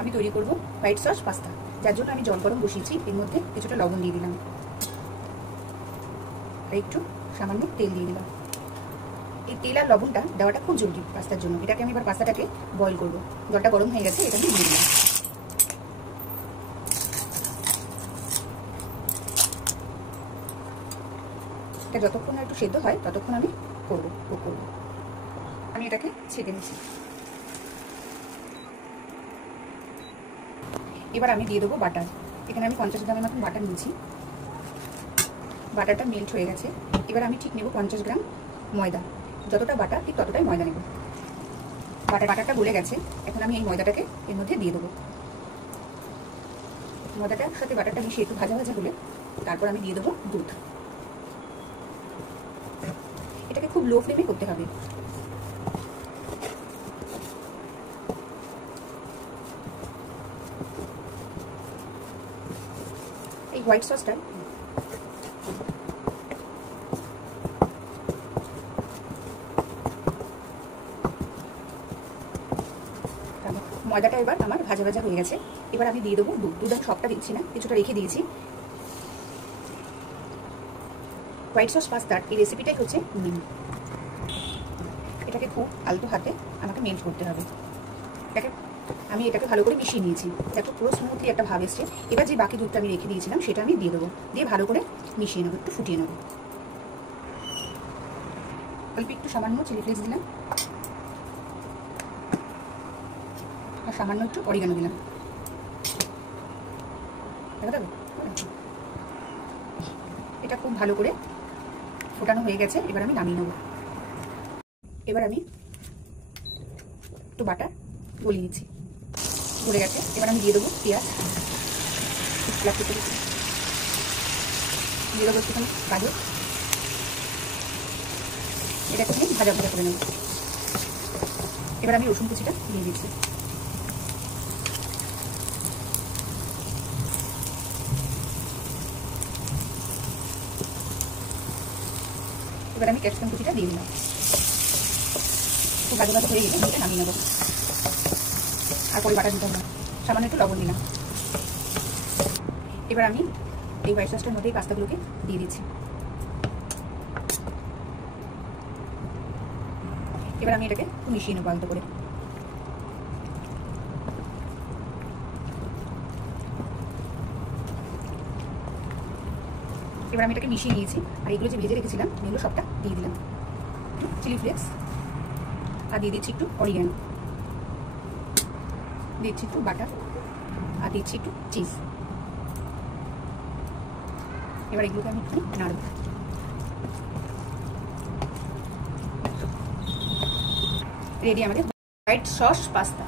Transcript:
আমি তৈরি করব হোয়াইট সস পাস্তা, যার জন্য আমি জল গরম বসিয়েছি। এর মধ্যে কিছুটা লবণ দিয়ে দিলাম আর একটু সামান্য তেল দিয়ে দিলাম। এই তেল আর লবণটা দেওয়াটা খুব জরুরি পাস্তার জন্য। এটাকে আমি এবার পাস্তাটাকে বয়েল করব। জলটা গরম হয়ে গেছে, এটা আমি দিয়ে দিলাম। এটা যতক্ষণ না একটু সেদ্ধ হয় ততক্ষণ আমি করব। আমি এটাকে ছেঁকে নিচ্ছি। এবার আমি দিয়ে দেবো বাটার। এখানে আমি 50 গ্রামের মতন বাটার নিয়েছি। বাটারটা মেল্ট হয়ে গেছে। এবার আমি ঠিক নেব 50 গ্রাম ময়দা। যতটা বাটার ঠিক ততটাই ময়দা নেব। বাটারটা গলে গেছে। এখন আমি এই ময়দাটাকে এর মধ্যে দিয়ে দেবো। ময়দাটার সাথে বাটারটা মিশিয়ে একটু ভাজা ভাজা হলে তারপর আমি দিয়ে দেবো দুধ। এটাকে খুব লো ফ্লেমে করতে হবে। এই হোয়াইট সসটা ময়দাটা এবার আমার ভাজা ভাজা হয়ে গেছে। এবার আমি দিয়ে দেবো দুধ। দুধ আমি সবটা দিচ্ছি না, কিছুটা রেখে দিয়েছি। হোয়াইট সস পাস্তার এই রেসিপিটাই হচ্ছে এটাকে খুব আলতো হাতে আমাকে মেল্ট করতে হবে। আমি এটাকে ভালো করে মিশিয়ে নিয়েছি। দেখো পুরো স্মুথলি একটা ভাব এসছে। এবার যে বাকি দুধটা আমি রেখে দিয়েছিলাম সেটা আমি দিয়ে দেবো। দিয়ে ভালো করে মিশিয়ে নেবো, একটু ফুটিয়ে নেবো। অল্প একটু সামান্য চিলি ফ্লেক্স দিলাম আর সামান্য একটু অরিগানো দিলাম। এটা খুব ভালো করে ফোটানো হয়ে গেছে। এবার আমি নামিয়ে নেব। এবার আমি একটু বাটার গলিয়ে নিচ্ছি। গলে গেছে। এবার আমি দিয়ে দেবো পেঁয়াজ, দিয়ে দেবো একটুখানি গাজর। এটাকে আমি ভাজা ভাজা করে নেব। এবার আমি রসুন কুচিটা দিয়ে দিচ্ছি। এবার আমি ক্যাপসিকাম কুচিটা দিয়ে দিলাম। খুব ভাজা ভাজা হয়ে গেলে আমি এটা নামিয়ে নেবো। আর পরে বাটা দিতাম না, সামান্য একটু লবণ দিলাম। এবার আমি এই হোয়াইট সসটার মধ্যে এই পাস্তাগুলোকে দিয়ে দিচ্ছি। এবার আমি এটাকে মিশিয়ে নেবো আলতো করে। এবার আমি এটাকে মিশিয়ে নিয়েছি। আর এগুলো যে ভেজে রেখেছিলাম এগুলো সবটা দিয়ে দিলাম। চিলি ফ্লেক্স আর দিয়ে দিচ্ছি একটু অরিগানো, দিচ্ছি একটু বাটার আর দিচ্ছি একটু চিজ। এবার এগুলোকে আমি একটু নাড়ব। রেডি আমাদের হোয়াইট সস পাস্তা।